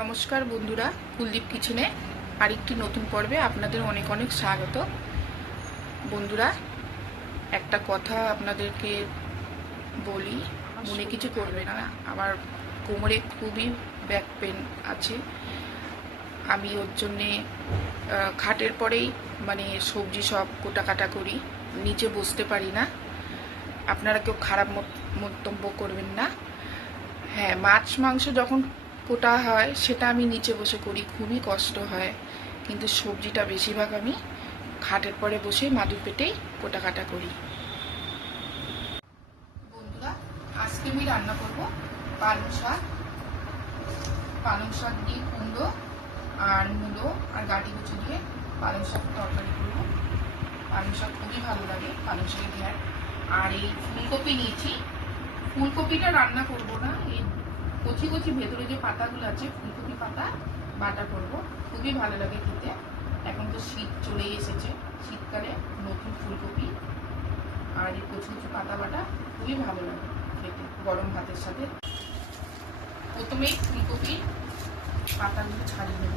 নমস্কার বন্ধুরা, কুলদীপ কিচেনে আরেকটি নতুন পর্বে আপনাদের অনেক অনেক স্বাগত। বন্ধুরা, একটা কথা আপনাদেরকে বলি, মনে কিছু করবে না। আমার কোমরে খুবই ব্যাক পেন আছে। আমি ওর জন্যে খাটের পরেই সবজি সব কোটাকাটা করি, নিচে বসতে পারি না। আপনারা কেউ খারাপ মন্তব্য করবেন না। হ্যাঁ, মাছ মাংস যখন কোটা হয় সেটা আমি নিচে বসে করি, খুবই কষ্ট হয়, কিন্তু সবজিটা বেশিরভাগ আমি খাটের পরে বসে মাদুর পেটেই কোটাকাটা করি। বন্ধুরা, আজকে আমি রান্না করব পালং শাক। পালং শাক দিয়ে কুমড়ো আর মূলো আর গাটি কুচি দিয়ে পালং শাক তরকারি করবো। পালং শাক খুবই ভালো লাগে, পালং শাকের ঘ্যাট। আর এই ফুলকপি নিয়েছি, ফুলকপিটা রান্না করব না, এই কচি কচি ভেতরে যে পাতাগুলো আছে ফুলকপি পাতা বাটা করব, খুবই ভালো লাগে খেতে। এখন তো শীত চলেই এসেছে, শীতকালে নতুন ফুলকপি আর এই কচি কচি পাতা বাটা খুবই ভালো লাগে খেতে গরম ভাতের সাথে। প্রথমেই ফুলকপি পাতাগুলো ছাড়িয়ে নেব।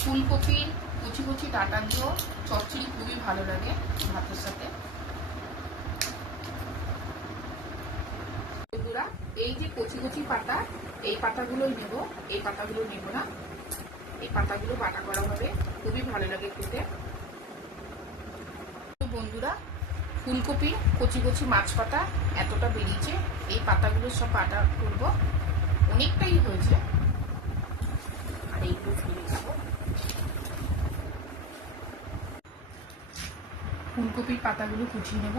ফুলকপি কচি কচি ডাঁটা দিয়েও চচ্চড়ি খুবই ভালো লাগে ভাতের সাথে। বন্ধুরা, এই যে কচি কচি পাতা, এই পাতাগুলোই নেব, এই পাতাগুলো নেব না। এই পাতাগুলো বাটা করা হবে, খুবই ভালো লাগে খেতে। বন্ধুরা, ফুলকপি কচি কচি মাছ পাতা এতটা বেরিয়েছে, এই পাতাগুলো সব বাটা করব, অনেকটাই হয়েছে। আর এইগুলো ফেলে দেব। ফুলকপির পাতাগুলো কুচিয়ে নেব।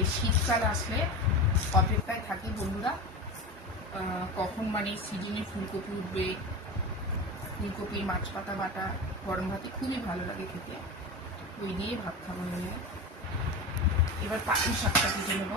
এই শীতকাল আসলে অপেক্ষায় থাকি বন্ধুরা, কখন সিজনে ফুলকপি উঠবে। ফুলকপির মাছ পাতা বাটা গরম ভাতে খুবই ভালো লাগে খেতে, ওই দিয়ে ভাত খাবো হয়ে। এবার পালং শাকটা কেটে নেব।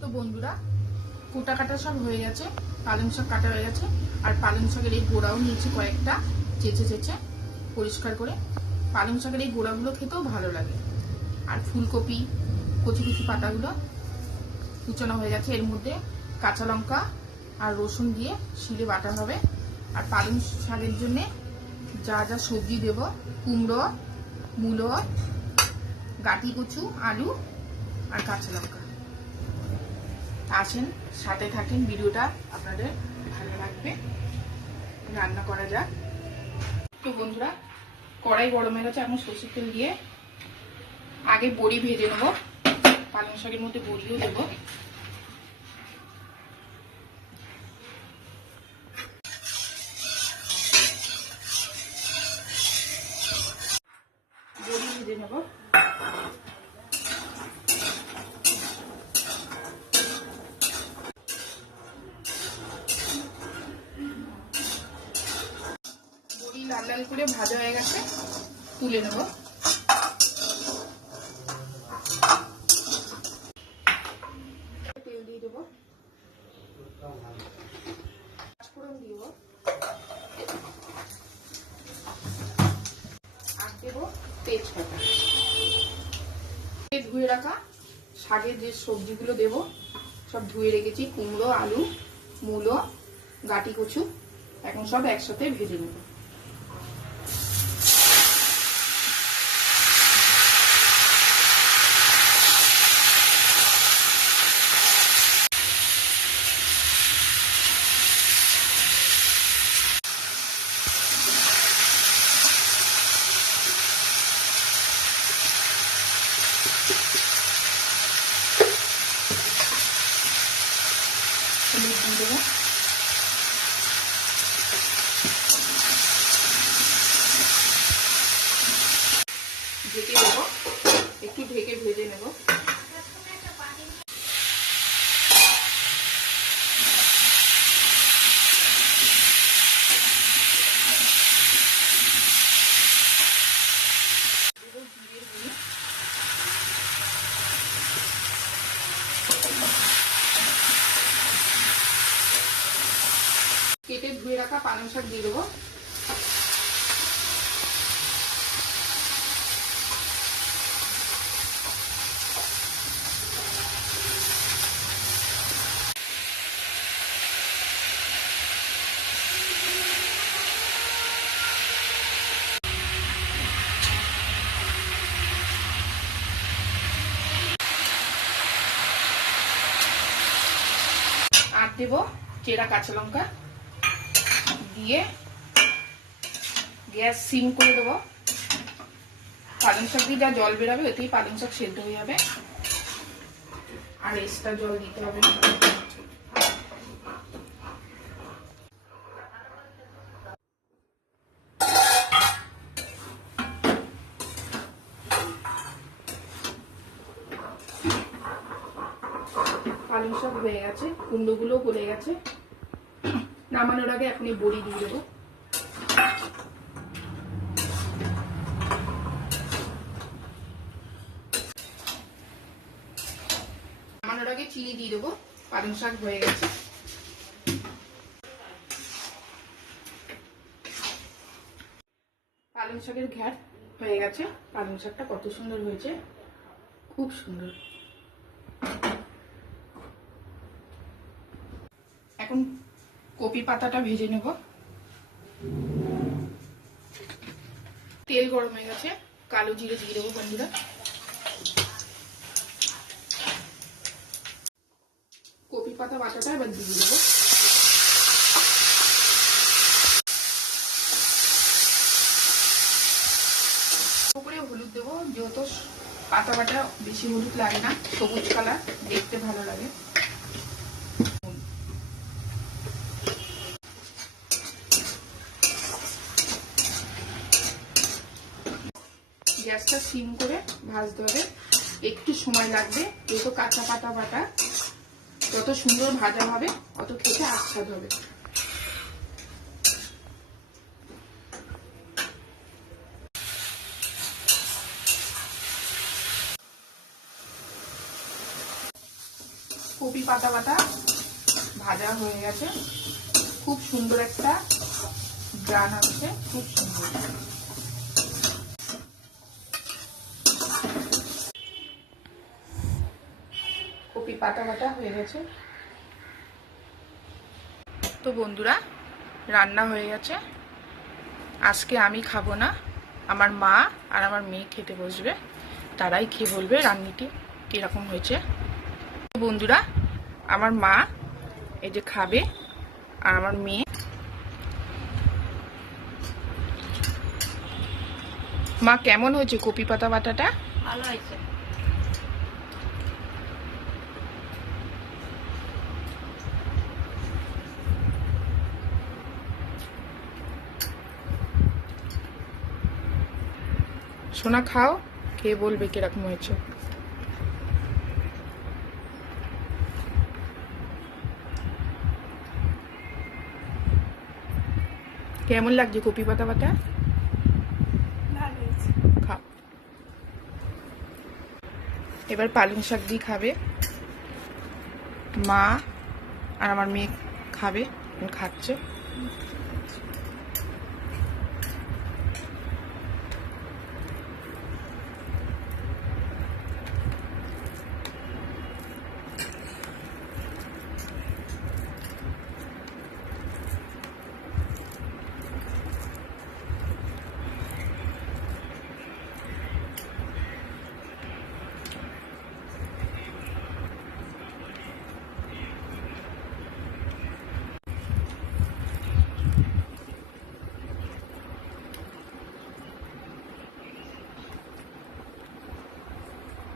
তো বন্ধুরা, কোটা কাটা সব হয়ে গেছে, পালং শাক কাটা হয়ে গেছে। আর পালং শাকের এই গোড়াও নিয়েছি কয়েকটা, চেঁচে চেঁচে পরিষ্কার করে। পালং শাকের এই গোড়াগুলো খেতেও ভালো লাগে। আর ফুলকপি কচি কচি পাতাগুলো কুচানো হয়ে গেছে, এর মধ্যে কাঁচা লঙ্কা আর রসুন দিয়ে শিলে বাটা হবে। আর পালং শাকের জন্যে যা যা সবজি দেব, কুমড়ো, মূলো, গাটি কচু, আলু আর কাঁচা লঙ্কা। আসেন, সাথে থাকেন, ভিডিওটা আপনাদের ভালো লাগবে। রান্না করা যাক। তো বন্ধুরা, কড়াই গরম হয়ে গেছে, এখন সরষের তেল দিয়ে আগে বড়ি ভেজে নেব। পালং শাকের মধ্যে বড়িও দেব। বড়ি ভেজে নেব। লাল লাল করে ভাজা হয়ে গেছে, তুলে নেব। তেল দিয়ে দেবো, পাঁচফোড়ন দিব, আর দেবো তেজপাতা। ধুয়ে রাখা শাকের যে সবজিগুলো দেব সব ধুয়ে রেখেছি, কুমড়ো, আলু, মূলো, গাটি কচু, এখন সব একসাথে ভেজে নেব। দেবো। ঢেকে দেবো, একটু ঢেকে ভেজে নেব। কেটে ধুয়ে রাখা পালং শাক দিয়ে দেবো। আর দেব চেরা কাঁচা লঙ্কা দিয়ে গ্যাস সিম করে দেবো। পালং শাক দিয়ে যা জল বেরোবে ওতেই পালং শাক সেদ্ধ হয়ে যাবে, আর এক্সট্রা জল দিতে হবে না। পালং শাক হয়ে গেছে, কুমড়োগুলো গলে গেছে। নামানোর আগে এখন এই বড়ি দিয়ে দেবো। নামানোর আগে চিনি দিয়ে দেবো। পালং শাক হয়ে গেছে। পালং শাকের ঘ্যাট হয়ে গেছে। পালং শাকটা কত সুন্দর হয়েছে, খুব সুন্দর। এখন কপি পাতাটা ভেজে নেব। তেল গরম হয়ে গেছে, কালো জিরে দিয়ে দেবো বন্ধুরা। কপি পাতা বাটাটা এবার দিয়ে দেবো। করে হলুদ দেবো, যেহেতু পাতা বাটা বেশি হলুদ লাগে না, সবুজ কালার দেখতে ভালো লাগে। গ্যাসটা সিম করে ভাজতে হবে, একটু সময় লাগবে, যেহেতু কাঁচা পাতা বাটা। যত সুন্দর ভাজা হবে অত খেতে আস্বাদ হবে। কপি পাতা বাটা ভাজা হয়ে গেছে, খুব সুন্দর একটা গ্রান আসছে, খুব সুন্দর। কপি পাতা বাটা হয়ে গেছে। তো বন্ধুরা, রান্না হয়ে গেছে। আজকে আমি খাবো না, আমার মা আর আমার মেয়ে খেতে বসবে, তারাই খেয়ে বলবে রান্নাটি কিরকম হয়েছে। বন্ধুরা, আমার মা এই যে খাবে, আর আমার মেয়ে। মা, কেমন হয়েছে কপি পাতা বাটাটা? ভালো হয়েছে। সোনা, খাও, খেয়ে বলবে কিরকম হয়েছে। কেমন লাগছে কপি পাতা বাটা? খাও। এবার পালং শাক দিয়ে খাবে মা, আর আমার মেয়ে খাবে, খাচ্ছে।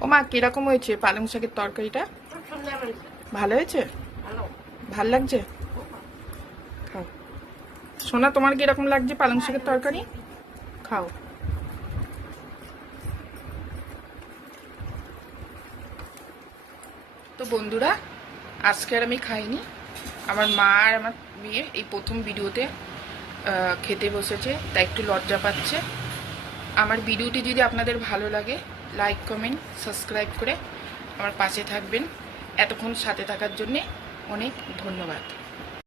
ও মা, কিরকম হয়েছে পালং শাকের তরকারিটা? খুব সুন্দর হয়েছে। ভালো হয়েছে? ভালো। ভাল লাগছে? সোনা, তোমার কি এরকম লাগছে পালং শাকের তরকারি? খাও। তো বন্ধুরা, আজকে আর আমি খাইনি। আমার মা আর আমার মেয়ে এই প্রথম ভিডিওতে খেতে বসেছে, তাই একটু লজ্জা পাচ্ছে। আমার ভিডিওটি যদি আপনাদের ভালো লাগে, লাইক কমেন্ট সাবস্ক্রাইব করে আমার পাশে থাকবেন। এতক্ষণ সাথে থাকার জন্যে অনেক ধন্যবাদ।